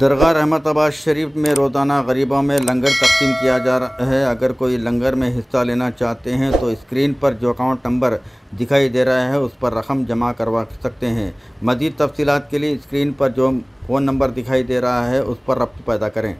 दरगाह रहमताबाद शरीफ में रोज़ाना गरीबों में लंगर तकसीम किया जा रहा है। अगर कोई लंगर में हिस्सा लेना चाहते हैं तो स्क्रीन पर जो अकाउंट नंबर दिखाई दे रहा है उस पर रकम जमा करवा सकते हैं। मज़ीद तफसीलात के लिए स्क्रीन पर जो फ़ोन नंबर दिखाई दे रहा है उस पर रब्त पैदा करें।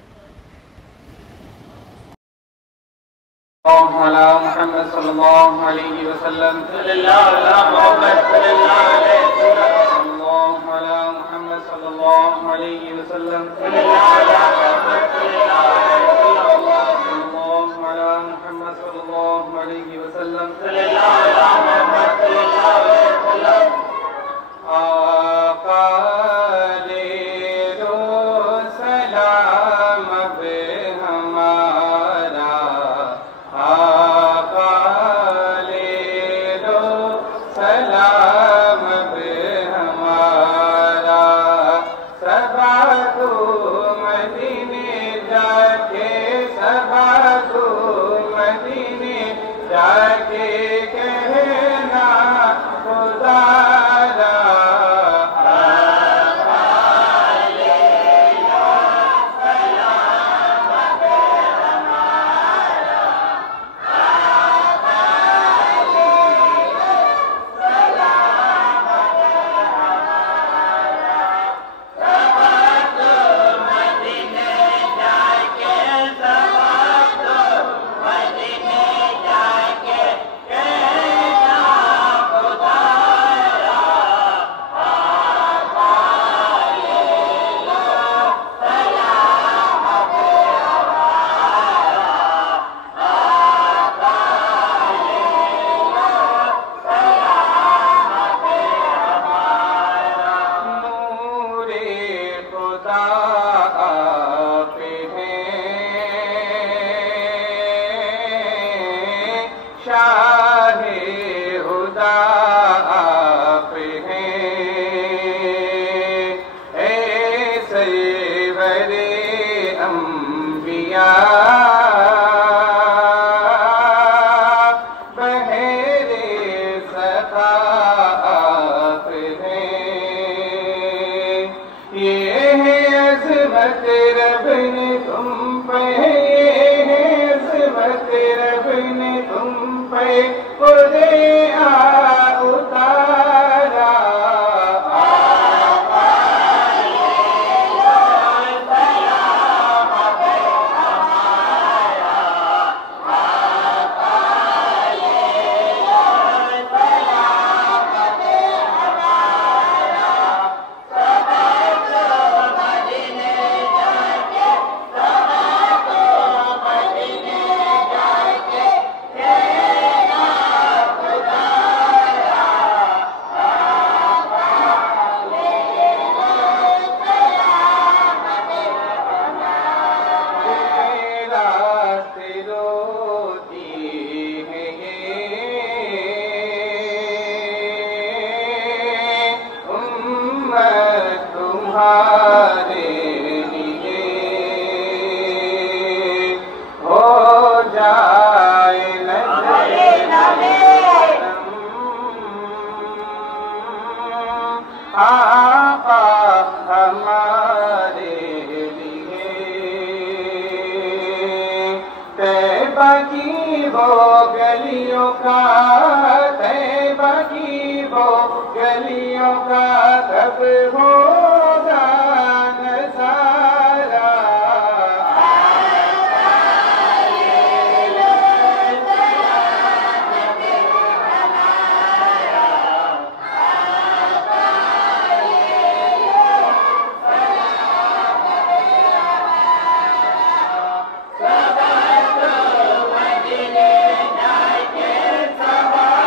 गलियों का कब होगा नज़ारा। सबात मदीने जाके सबात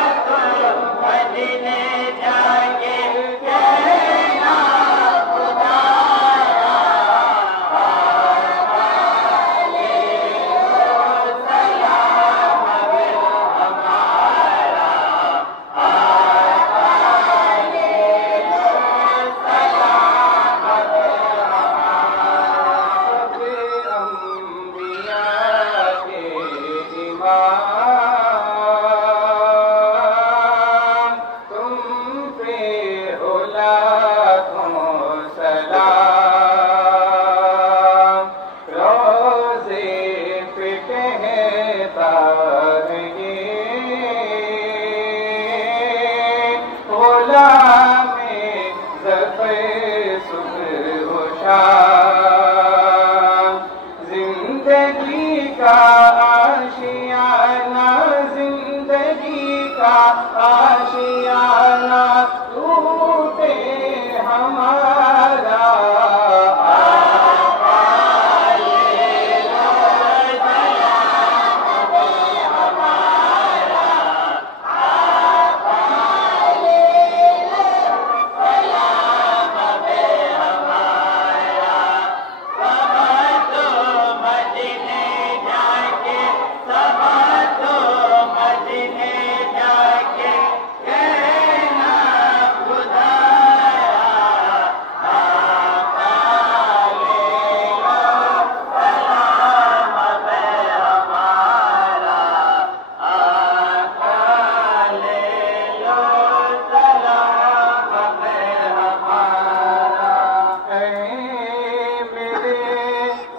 शाम। जिंदगी का आशियाना, जिंदगी का आशियाना टूटे हमारा।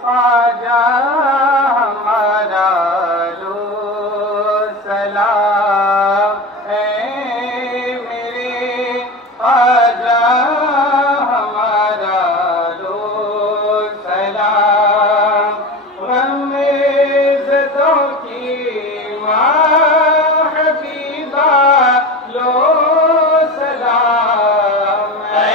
आजा हमारा लो सलाम है मेरे, आजा हमारा लो सलाम। ज़दों की माँ हबीबा लो सलाम है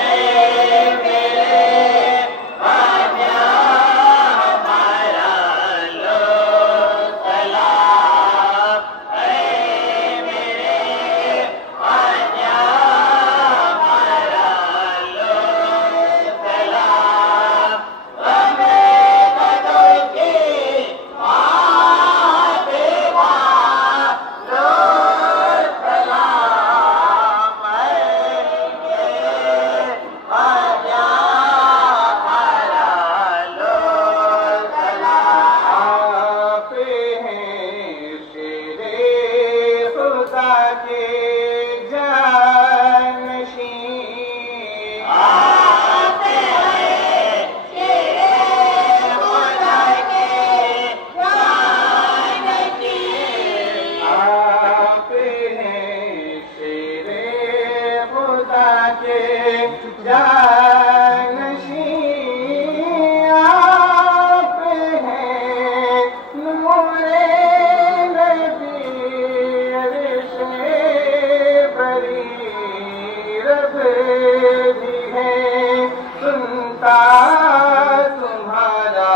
तुम्हारा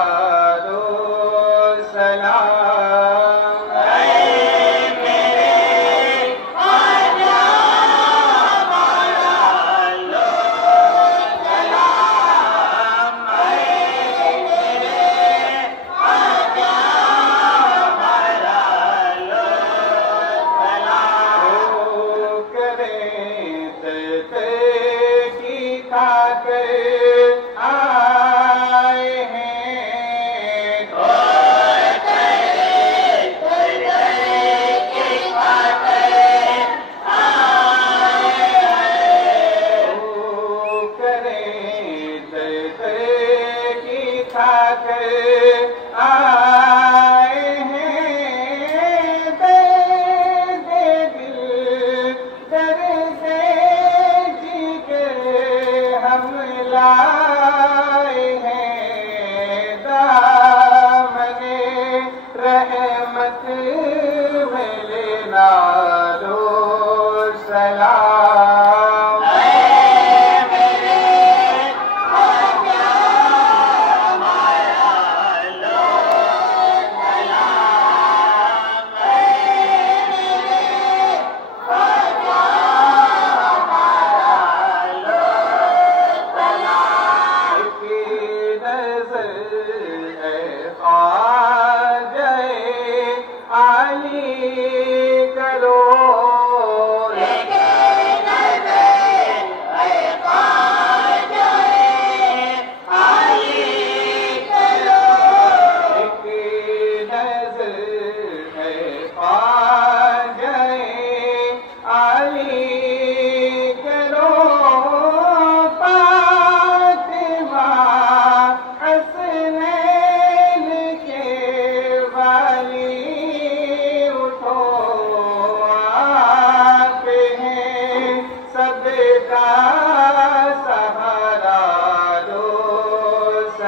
दो सलाम रहमत में लेना दो सलाम हमारा लो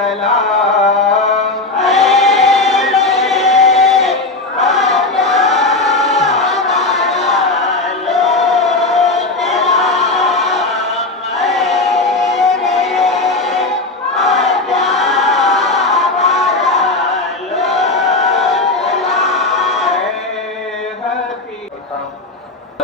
सलाम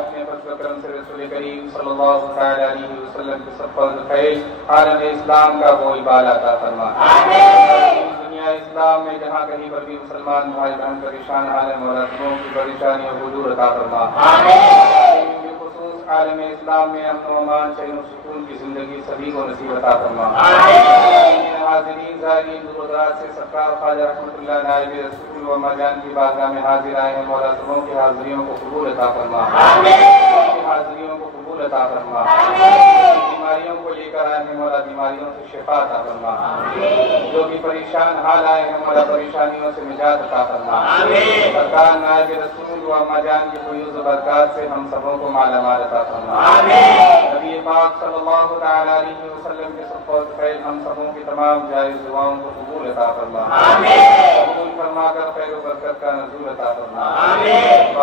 अपने फजल करम से रसूल करीम सल्लल्लाहु अलैहि वसल्लम के सफ़र खैर आलम इस्लाम का कोई बाल अता फरमा। आमीन। दुनिया इस्लाम में जहाँ कहीं पर भी मुसलमान भाई बहन परेशान आलम और अज़मों की परेशानियों को दूर अता फरमा। आमीन। बिखुसूस आलम इस्लाम में अमन व अमान चैन व सुकून की जिंदगी सभी को नसीब अता फरमा। आमीन। हाज़िरीन ज़ायरीन दूर दराज से सरकार ख्वाजा रहमतुल्लाह नाइब रसूल व मजान की बारगाह में हाजिर आए हैं। मौला सबों की हाज़िरियों को कबूल अता फरमा। आमीन। हाज़िरियों को कबूल अता फरमा। बीमारियों को लेकर आए हैं मौला बीमारियों से शिफा अता फरमा। जो भी परेशान हाल आए हैं मौला परेशानियों से निजात अता फरमा। सरकार नायब रसूल व अम्मा जान की फयूज़ व बरक़ात से हम सबों को मालामाल अता फरमा। नबी पाक सल्लल्लाहु तआला अलैहि वसल्लम के सफ़र खैर हम सबों की तमाम जायज़ दुआओं को कबूल अता फरमा। कबूल फरमाकर खैर व बरकत का नज़ूल अता फरमा।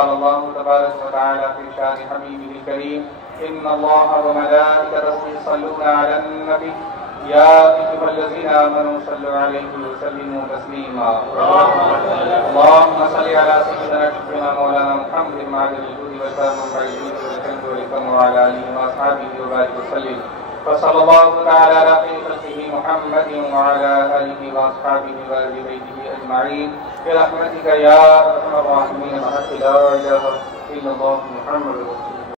अल्लाहु तबारक व तआला फी शान हबीबिल करीम इन्नल्लाह व मलाइकतहु युसल्लूना अलन नबी या अय्युहल्लज़ीना आमनू सल्लु अलैहि व सल्लिमू तस्लीमा। अल्लाहुम्मा सल्लि अला सय्यिदिना शफ़ीना मौलाना मुहम्मदिन माअदिल जुदी व तमाम फ़ैज़ीन व तकल्लुम व अला आलिहि व अस्हाबिहि व बारिक व सल्लिम। सल्लल्लाहु तआला अला खैरि ख़ल्क़िही मुहम्मदिन व अला आलिहि व अस्हाबिहि व अहलि बैतिही अजमईन बिरहमतिका या अरहमर राहिमीन। ला इलाहा इल्लल्लाह मुहम्मदुर रसूलुल्लाह।